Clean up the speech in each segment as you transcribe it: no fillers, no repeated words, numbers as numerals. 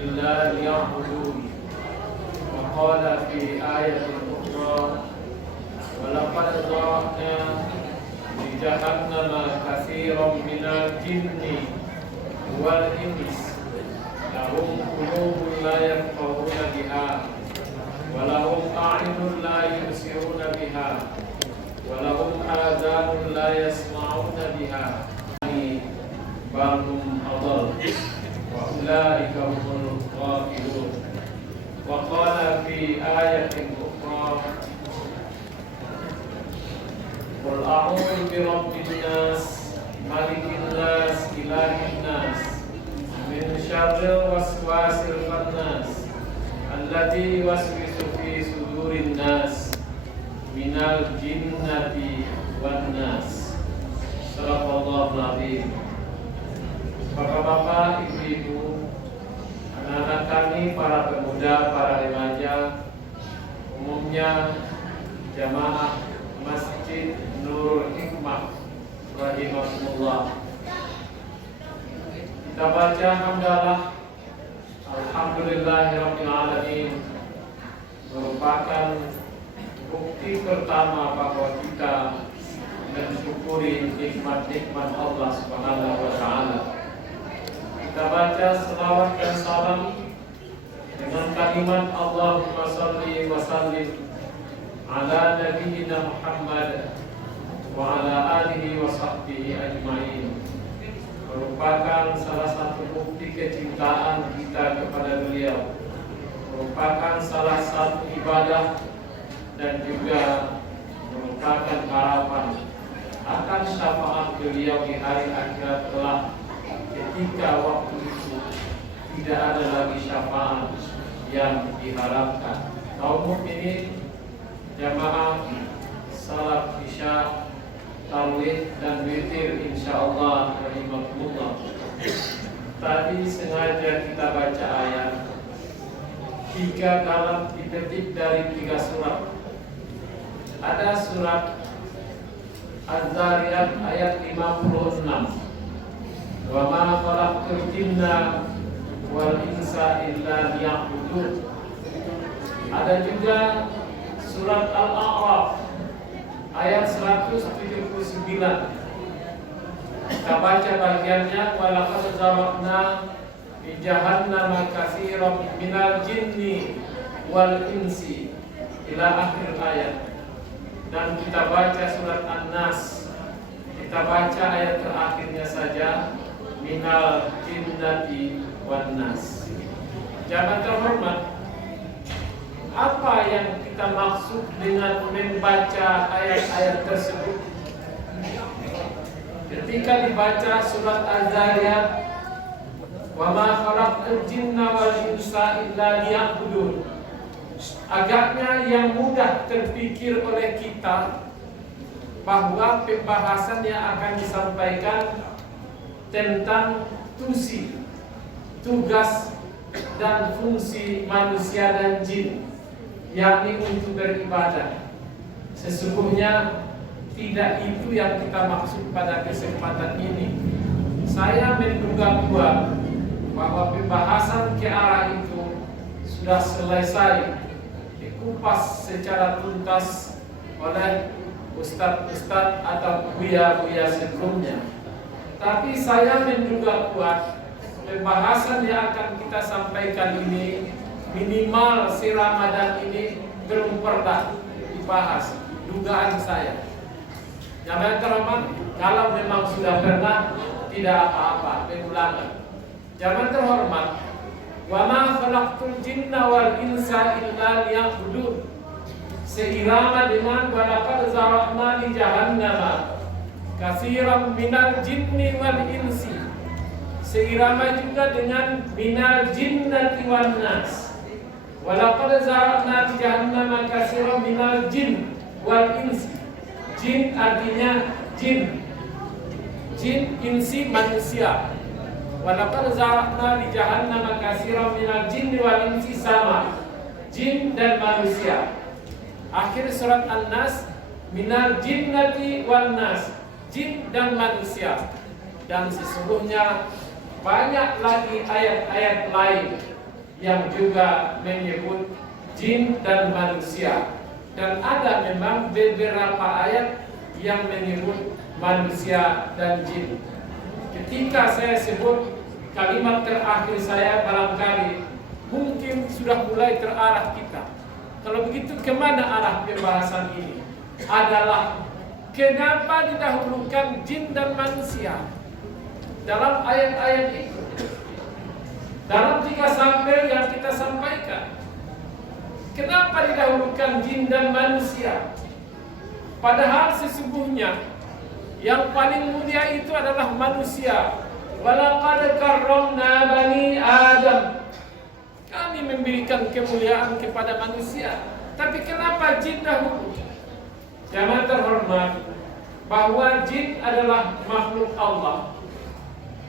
إلا ليعبدون. وقال في آية أخرى ولقد ذرأنا لجهنم كثيرا من الجن والإنس لهم قلوب لا يفقهون بها ولهم أعين لا يبصرون بها ولهم آذان لا يسمعون بها بل هم أضل وأولئك هم الغافلون. وقال في آية أخرى قل أعوذ برب الناس ملك الناس إله الناس من شر الوسواس الخناس الذي يوسوس في صدور الناس من الجنة والناس. Sadaqallahul Azim. Bapak-bapak, ibu-ibu, anak-anak kami, para pemuda, para remaja, umumnya jamaah Masjid Nurul Hikmah rahimahumullah. Kita baca hamdalah Alhamdulillahirabbil alamin merupakan bukti pertama bahwa kita mensyukuri nikmat-nikmat Allah Subhanahu wa taala. Kita baca selawat dan salam dengan kalimat Allahumma shalli wa sallim ala nabiyyina Muhammad wa ala alihi wa sahbihi ajma'in. Merupakan salah satu bukti kecintaan kita kepada beliau, merupakan salah satu ibadah dan juga merupakan harapan akan syafaat beliau di hari akhirat kelak, ketika waktu itu tidak ada lagi syafaat yang diharapkan. Kaum mukminin jamaah salat isya, tarawih dan witir insyaallah rahimakumullah. Tadi sengaja kita baca ayat 3 dalam dipetik dari 3 surat. Ada surat Az-Zariyat ayat 56. Wa ma khalaqtul jinna wal insa illa liya'budun. Ada juga surat Al-A'raf ayat 179. Kita baca bagiannya wa laqad zara'na li jahannama katsiran minal jinni wal insi ila akhir ayat. Dan kita baca surat An-Nas. Kita baca ayat terakhirnya saja, minal jinnati wan nas. Jangan terhormat, apa yang kita maksud dengan membaca ayat-ayat tersebut? Ketika dibaca surat Az-Zariyat, wa ma khalaqtul jinna wal insa illa liya'budun, agaknya yang mudah terpikir oleh kita bahwa pembahasan yang akan disampaikan tentang tugas dan fungsi manusia dan jin, yakni untuk beribadah. Sesungguhnya tidak itu yang kita maksud pada kesempatan ini. Saya menduga kuat bahwa pembahasan ke arah itu sudah selesai dikupas secara tuntas oleh ustadz-ustadz atau buya-buya sebelumnya. Tapi saya menduga kuat pembahasan yang akan kita sampaikan ini minimal si Ramadan ini belum pernah dibahas, dugaan saya. Jangan terhormat, kalau memang sudah pernah tidak apa-apa, pengulangan. Jangan terhormat, wa ma khalaqtul jinna wal insa illa liya'budun, seirama dengan wa laqad zara'na li jahannama katsiran minal jinni wal insi, seirama juga dengan minal jinnati wan nas. Wa laqad zara'na li jahannama katsiran minal jin wal insi. Jin artinya jin, insi manusia. Wa laqad zara'na li jahannama katsiran minal jinni wal insi, sama jin dan manusia. Akhir surat An-Nas, minal jinnati wan nas, jin dan manusia. Dan sesungguhnya banyak lagi ayat-ayat lain yang juga menyebut jin dan manusia. Dan ada memang beberapa ayat yang menyebut manusia dan jin. Ketika saya sebut kalimat terakhir saya, barangkali mungkin sudah mulai terarah kita. Kalau begitu, kemana arah pembahasan ini? Adalah kenapa didahulukan jin dan manusia dalam ayat-ayat itu, dalam 3 sampel yang kita sampaikan. Kenapa didahulukan jin dan manusia? Padahal sesungguhnya yang paling mulia itu adalah manusia. Walaqad karramna bani Adam. Kami memberikan kemuliaan kepada manusia. Tapi kenapa jin dahulu? Jamaah terhormat, bahwa jin adalah makhluk Allah,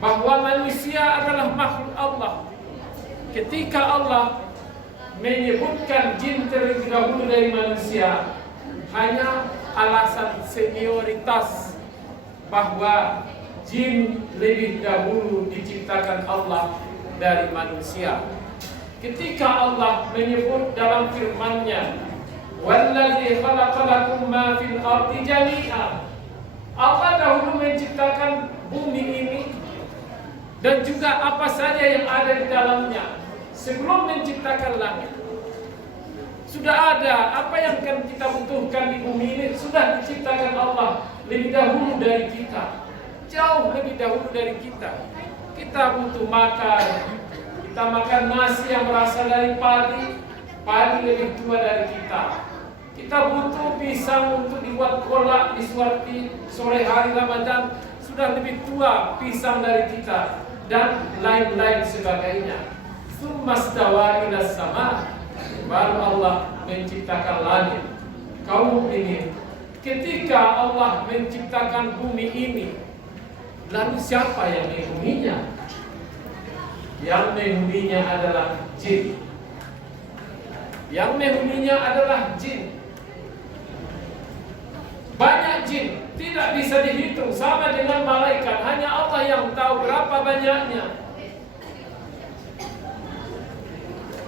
bahwa manusia adalah makhluk Allah. Ketika Allah menyebutkan jin terlebih dahulu dari manusia, hanya alasan senioritas, bahwa jin lebih dahulu diciptakan Allah dari manusia. Ketika Allah menyebut dalam firman-Nya, "Wallazi khalaqalakum ma fil ardi jami'a." Allah dahulu menciptakan bumi ini dan juga apa saja yang ada di dalamnya sebelum menciptakan langit. Sudah ada apa yang akan kita butuhkan di bumi ini, sudah diciptakan Allah lebih dahulu dari kita, jauh lebih dahulu dari kita. Kita butuh makan, kita makan nasi yang berasal dari padi, padi lebih tua dari kita. Kita butuh pisang untuk dibuat kolak di sore hari Ramadan, sudah lebih tua pisang dari kita, dan lain-lain sebagainya. Tsummastawa ilas sama, baru Allah menciptakan langit. Kaum mukminin, ketika Allah menciptakan bumi ini, lalu siapa yang menghuninya? Yang menghuninya adalah jin. Yang menghuninya adalah jin. Banyak jin, tidak bisa dihitung, sama dengan malaikat. Hanya Allah yang tahu berapa banyaknya.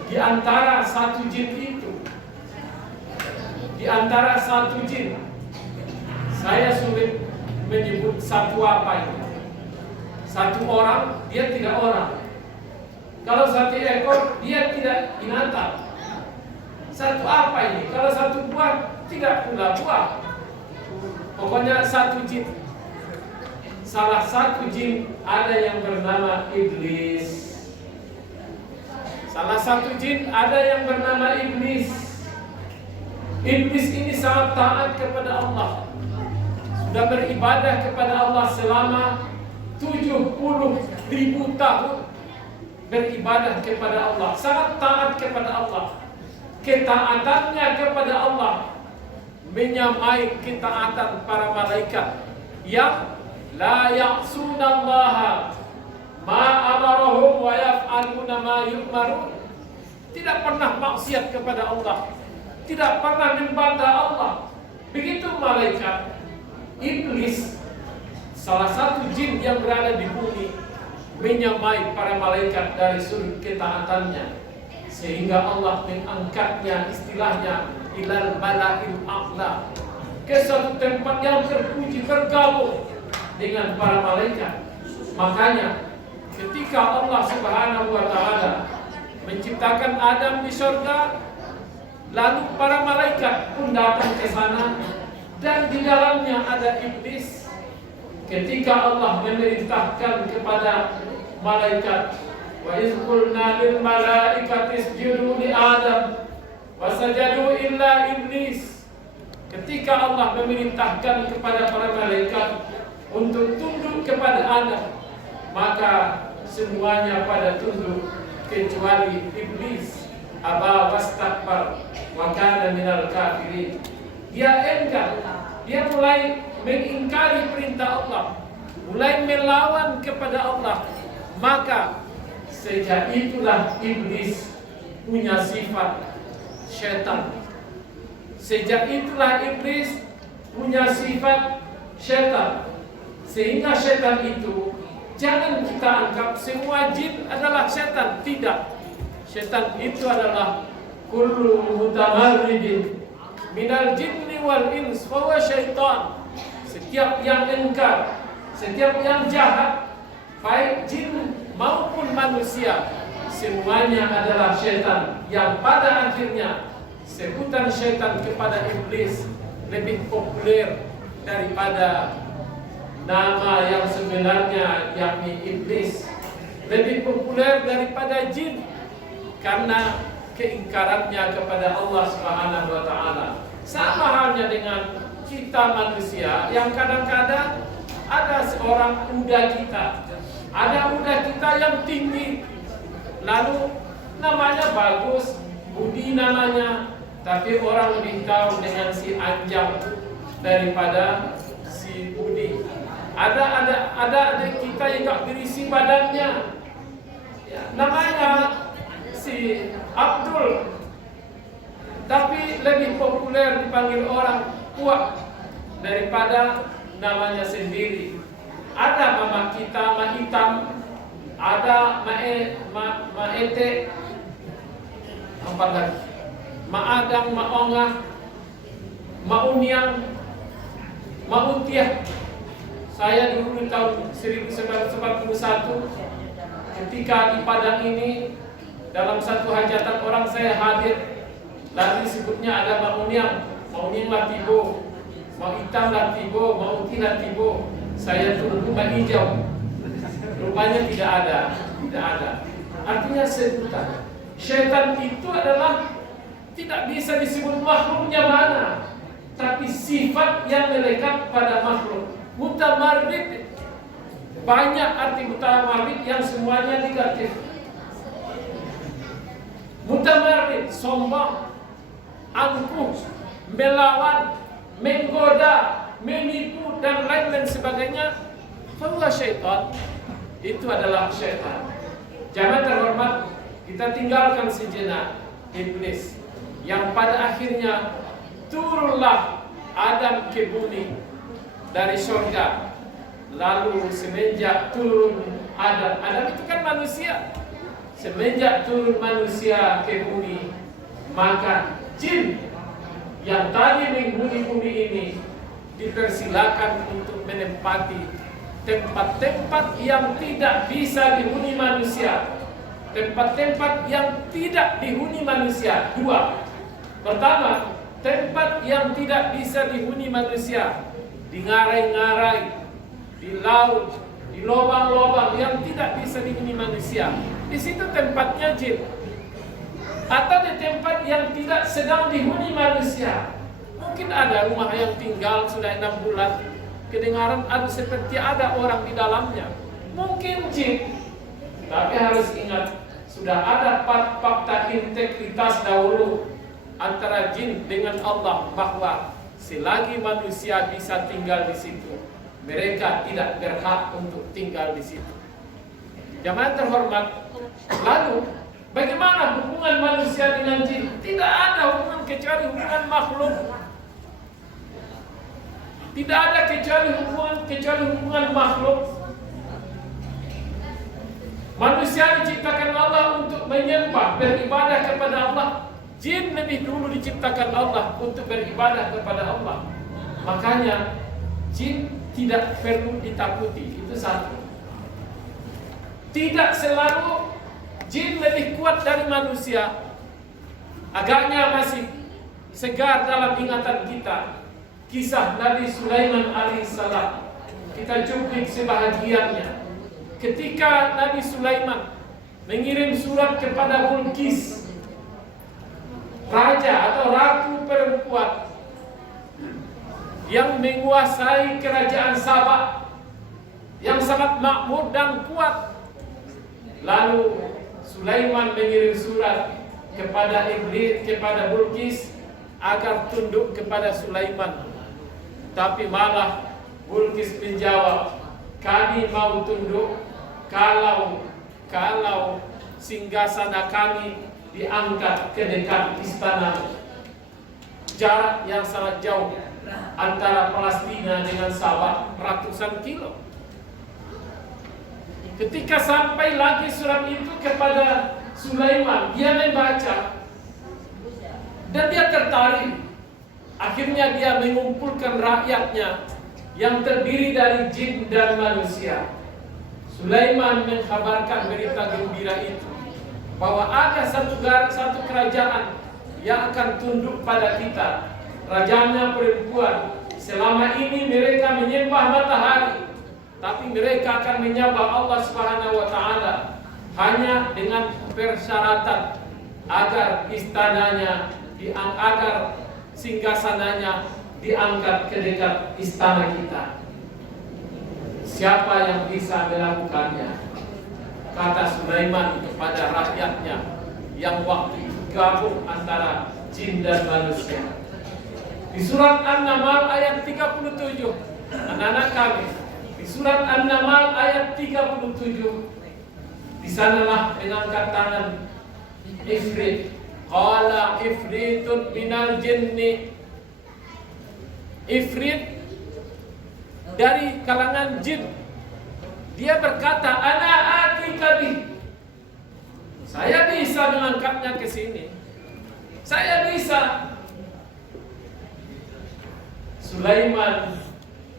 Di antara satu jin itu, di antara satu jin, saya sulit menyebut satu apa itu. Satu orang, dia tidak orang. Kalau satu ekor, dia tidak binatang. Satu apa ini? Kalau satu buah, tidak pula buah. Pokoknya satu jin. Salah satu jin ada yang bernama iblis. Salah satu jin ada yang bernama iblis. Iblis ini sangat taat kepada Allah. Sudah beribadah kepada Allah selama 70.000 tahun. Beribadah kepada Allah, sangat taat kepada Allah. Ketaatannya kepada Allah menyamai ketaatan para malaikat yang la ya'sunallaha ma amarahum wa yaf'aluna ma yu'marun. Tidak pernah maksiat kepada Allah, tidak pernah membantah Allah. Begitu malaikat. Iblis, salah satu jin yang berada di bumi, menyamai para malaikat dari sudut ketaatannya, sehingga Allah mengangkatnya, istilahnya ilal mala'il a'la, ke suatu tempat yang terpuji, bergabung dengan para malaikat. Makanya ketika Allah Subhanahu wa taala menciptakan Adam di surga, lalu para malaikat pun datang ke sana, dan di dalamnya ada iblis. Ketika Allah memerintahkan kepada malaikat, wa iz qulna lil malaikati isjudu li Adam wasajadu illa iblis. Ketika Allah memerintahkan kepada para malaikat untuk tunduk kepada Adam, maka semuanya pada tunduk kecuali iblis. Aba wastakbar wa kana minal kafirin. Dia enggan, dia mulai mengingkari perintah Allah, mulai melawan kepada Allah. Maka sejak itulah iblis punya sifat syaitan. Sejak itulah iblis punya sifat syaitan. Sehingga syaitan itu, jangan kita anggap semua jin adalah syaitan. Tidak. Syaitan itu adalah kullu mutamarridin minal jinni wal ins fahuwa syaitan. Setiap yang engkar, setiap yang jahat, baik jin maupun manusia, semuanya adalah syaitan. Yang pada akhirnya sebutan syaitan kepada iblis lebih populer daripada nama yang sebenarnya, yakni iblis. Lebih populer daripada jin karena keingkarannya kepada Allah Subhanahu wa taala. Sama halnya dengan kita manusia yang kadang-kadang ada seorang uda kita, ada uda kita yang tinggi, lalu namanya bagus, Budi namanya, tapi orang lebih tahu dengan si Anjang daripada si Budi. Ada adik kita yang tak berisi badannya, ya, namanya si Abdul, tapi lebih populer dipanggil orang Kuat daripada namanya sendiri. Ada mama kita Ma Hitam, ada Ma Ete, apa lagi? Ma Adang, Ma Ongah, Ma Uniang, Ma Utiah. Saya dulu tahun 1941 ketika di Padang ini dalam satu hajatan orang saya hadir, lalu disebutnya ada Ma Uniang, Ma Uniang Latibo, Ma Hitam Latibo, Ma Uti Latibo. Saya tunggu Ma Hijau, rupanya tidak ada. Artinya sebutan. Syaitan itu adalah tidak bisa disebut makhluknya mana, tapi sifat yang melekat pada makhluk. Mutamarrid, banyak arti mutamarrid yang semuanya negatif. Mutamarrid, sombong, angkuh, melawan, menggoda, menipu dan lain-lain sebagainya. Fahuwa syaitan, itu adalah syaitan. Jamaah terhormat, kita tinggalkan sejenak iblis yang pada akhirnya turunlah Adam ke bumi dari surga. Lalu semenjak turun Adam itu kan manusia. Semenjak turun manusia ke bumi, maka jin yang tadi menghuni bumi ini dipersilakan untuk menempati tempat-tempat yang tidak bisa dihuni manusia. Tempat-tempat yang tidak dihuni manusia. Dua. Pertama, tempat yang tidak bisa dihuni manusia, di ngarai-ngarai, di laut, di lubang-lubang yang tidak bisa dihuni manusia. Di situ tempatnya jin. Atau di tempat yang tidak sedang dihuni manusia. Mungkin ada rumah yang tinggal sudah 6 bulan, kedengaran ada seperti ada orang di dalamnya. Mungkin jin. Tapi harus ingat, sudah ada fakta integritas dahulu antara jin dengan Allah, bahwa selagi manusia bisa tinggal di situ, mereka tidak berhak untuk tinggal di situ. Jamaah terhormat, lalu bagaimana hubungan manusia dengan jin? Tidak ada hubungan kecuali hubungan makhluk. Tidak ada kecuali hubungan makhluk. Manusia diciptakan Allah untuk menyembah, beribadah kepada Allah. Jin lebih dulu diciptakan Allah untuk beribadah kepada Allah. Makanya jin tidak perlu ditakuti. Itu satu. Tidak selalu jin lebih kuat dari manusia. Agaknya masih segar dalam ingatan kita kisah Nabi Sulaiman alaihissalam. Kita cuplik sebahagiannya. Ketika Nabi Sulaiman mengirim surat kepada Bilqis, raja atau ratu perempuan yang menguasai kerajaan Sabah, yang sangat makmur dan kuat. Lalu Sulaiman mengirim surat kepada Bilqis agar tunduk kepada Sulaiman. Tapi malah Bilqis menjawab, kami mau tunduk kalau singgasana kami diangkat ke dekat istana. Jarak yang sangat jauh antara Palestina dengan Sabah, ratusan kilo. Ketika sampai lagi surat itu kepada Sulaiman, dia membaca dan dia tertarik. Akhirnya dia mengumpulkan rakyatnya yang terdiri dari jin dan manusia. Sulaiman mengkabarkan berita gembira itu, bahwa ada satu kerajaan yang akan tunduk pada kita. Rajanya perempuan. Selama ini mereka menyembah matahari, tapi mereka akan menyembah Allah Subhanahu wa Ta'ala hanya dengan persyaratan agar istananya agar singgasananya diangkat ke dekat istana kita. Siapa yang bisa melakukannya? Kata Sulaiman kepada rakyatnya yang waktu itu gabung antara jin dan manusia. Di surat An-Naml ayat 37, anak-anak kami, di surat An-Naml ayat 37, di sanalah mengangkat tangan Ifrit. Qala ifritun minal jinni. Ifrit dari kalangan jin. Dia berkata, ana atika bih. Saya bisa mengangkatnya ke sini. Saya bisa. Sulaiman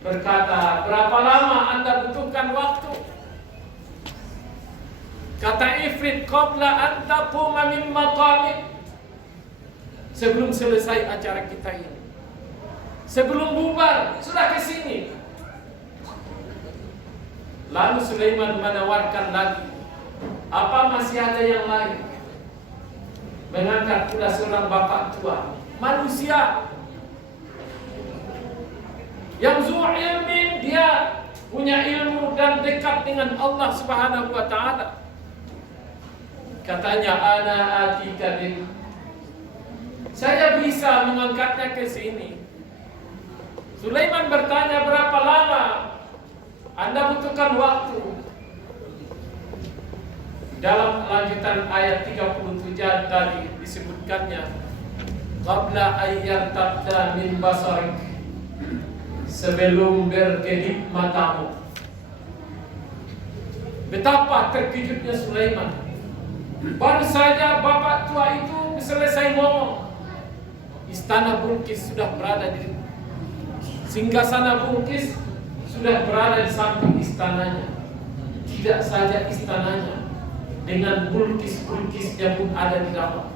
berkata, berapa lama Anda butuhkan waktu? Kata Ifrit, qabla an taquma min maqamik. Sebelum selesai acara kita ini, sebelum bubar, sudah ke sini. Lalu Sulaiman menawarkan lagi, apa masih ada yang lain? Mengangkat pula seorang bapak tua, manusia yang zu ilmin, dia punya ilmu dan dekat dengan Allah Subhanahu wa Ta'ala. Katanya, ana atika bih. Saya bisa mengangkatnya ke sini. Sulaiman bertanya, berapa lama Anda butuhkan waktu? Dalam lanjutan ayat 37 tadi disebutkannya, qabla ayyar tabda min basarik, sebelum berkedip matamu. Betapa terkejutnya Sulaiman. Baru saja bapak tua itu selesai ngomong, istana Bilqis sudah berada di singgasana Bilqis sudah berada di samping istananya. Tidak saja istananya, dengan Bilqis-Bilqisnya pun ada di dalam.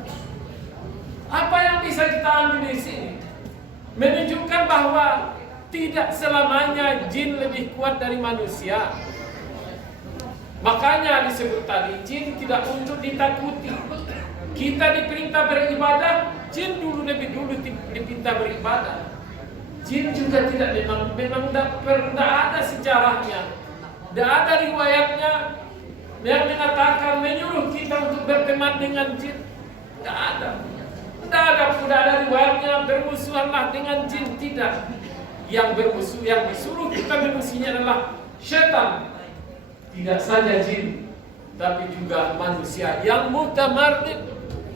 Apa yang bisa kita ambil di sini? Menunjukkan bahwa tidak selamanya jin lebih kuat dari manusia. Makanya disebut tadi, jin tidak untuk ditakuti. Kita diperintah beribadah, jin lebih dulu diperintah beribadah. Jin juga memang tidak ada sejarahnya, tidak ada riwayatnya yang mengatakan menyuruh kita untuk berteman dengan jin. Tidak ada. Tidak ada riwayatnya bermusuhanlah dengan jin, tidak. Yang disuruh kita memusuhinya adalah syaitan. Tidak saja jin, tapi juga manusia yang mutamarrid,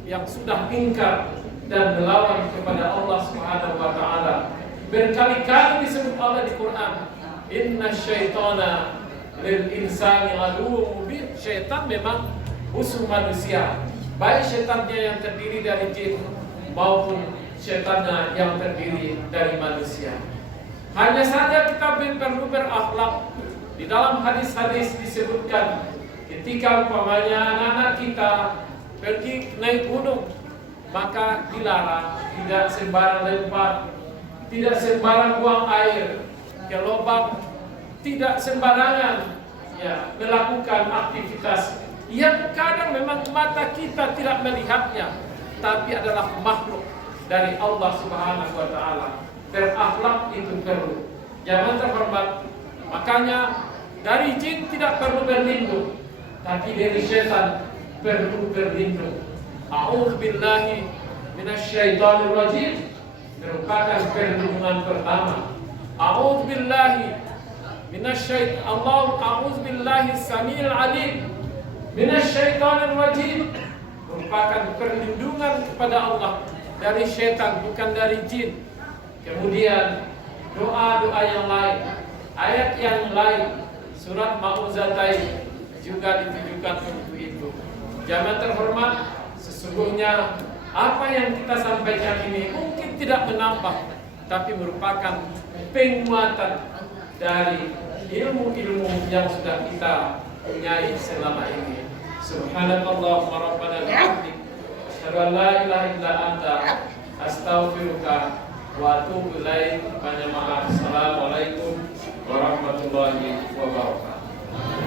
yang sudah ingkar dan melawan kepada Allah Subhanahu wa Ta'ala. Berkali-kali disebut Allah di Quran, inna syaitana lil insani aduwwun mubin. Syaitan memang musuh manusia, baik syaitannya yang terdiri dari jin maupun syaitannya yang terdiri dari manusia. Hanya saja kita perlu berakhlak. Di dalam hadis-hadis disebutkan, ketika umpamanya anak-anak kita pergi naik gunung, maka dilarang tidak sembarang lempar, tidak sembarang buang air ke lubang, tidak sembarangan melakukan aktivitas yang kadang memang mata kita tidak melihatnya, tapi adalah makhluk dari Allah Subhanahu wa Ta'ala. Berakhlak itu perlu, jangan terhormat. Makanya dari jin tidak perlu berlindung, tapi dari syaitan perlu berlindung. A'udzubillahi minasyaitonir rajim merupakan perlindungan pertama. A'udzubillahi a'udzubillahi samil alim minasyaitonir rajim merupakan perlindungan kepada Allah dari syaitan, bukan dari jin. Kemudian doa-doa yang lain, ayat yang lain, surat Ma'uzatain juga ditujukan untuk itu. Jamaah terhormat, sesungguhnya apa yang kita sampaikan ini mungkin tidak menambah, tapi merupakan penguatan dari ilmu-ilmu yang sudah kita punyai selama ini. Subhanallahumma rabbana bihamdik, asyhadu an la ilaha illa anta, astaghfiruka wa atubu ilaik. Banyak maaf. Assalamualaikum warahmatullahi wabarakatuh.